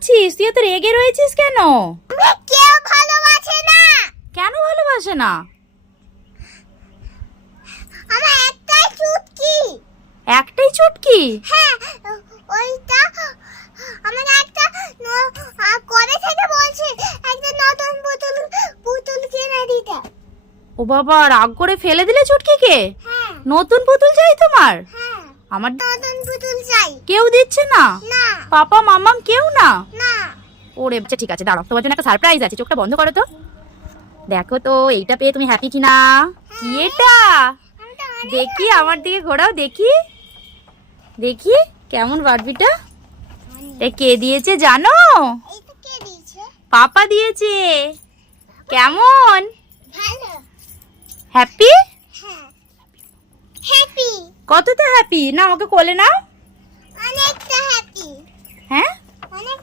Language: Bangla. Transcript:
করছিস? তুই এত রেগে রয়েছিস কেন? কেউ ভালোবাসে না। কেন ভালোবাসে না? আমার একটাই চুটকি। একটাই চুটকি? হ্যাঁ, ওইটা আমার একটা কবে থেকে বলছে একটা নতুন পুতুল কিনে দিতে। ও বাবা, রাগ করে ফেলে দিলে চুটকিকে? হ্যাঁ নতুন পুতুল চাই তোমার? হ্যাঁ, আমার নতুন পুতুল চাই। কেউ দিচ্ছে না? না পাপা মামাম কেউ না? না। ওরে আচ্ছা ঠিক আছে, দাঁড়াও, তোমার জন্য একটা সারপ্রাইজ আছে। চোখটা বন্ধ করো তো। দেখো তো এইটা পেয়ে তুমি হ্যাপি কিনা? কি এটা? দেখি, আমার দিকে ঘোরাও, দেখি দেখি কেমন বারবিটা। এ কে দিয়েছে জানো? এইটা কে দিয়েছে? পাপা দিয়েছে। কেমন? ভালো। হ্যাপি? হ্যাঁ, হ্যাপি। কতটা হ্যাপি? না আমাকে কোলে নাও। অনেকটা হ্যাপি। হ্যাঁ, অনেক